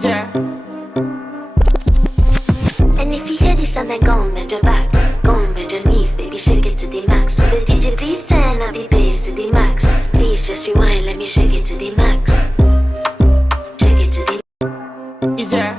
easier. And if you hear this sound, then go and bend your back, go and bend your knees, baby, shake it to the max. Will the DJ please turn up the bass to the max? Please just rewind, let me shake it to the max. Shake it to the easier.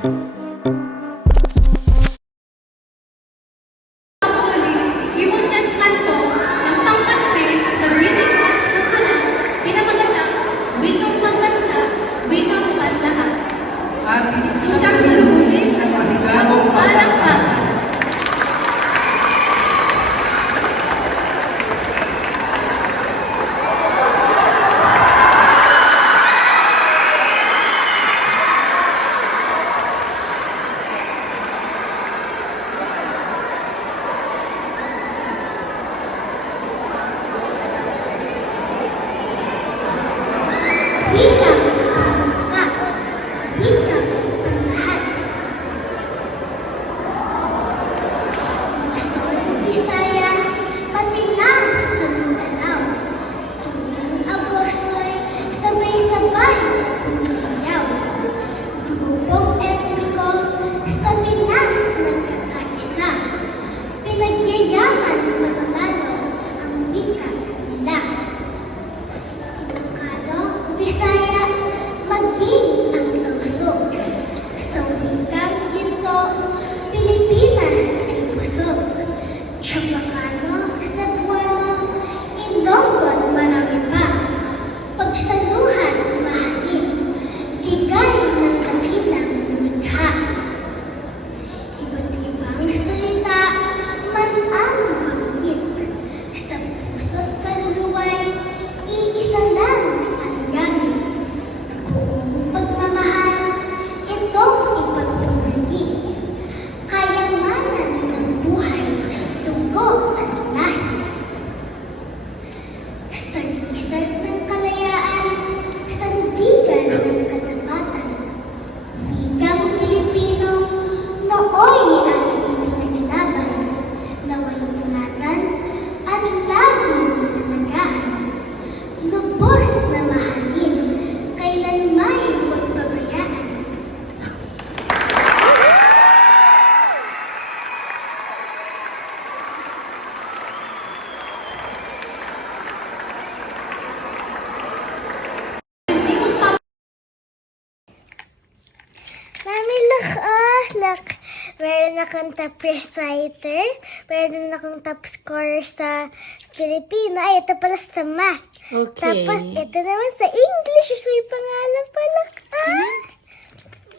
Look, meron akong top reciter, meron akong top scorer sa Filipino. Ay, ito pala sa math. Okay. Tapos, ito naman sa English. May pangalan pala ka.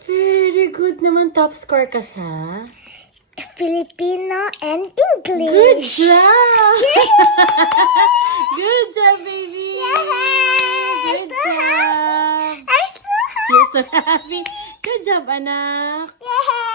Very good naman. Top score ka sa Filipino and Good English. job! Good job, baby! Yay! Good job! I'm so happy. You're so happy. Good job, anak! Yay!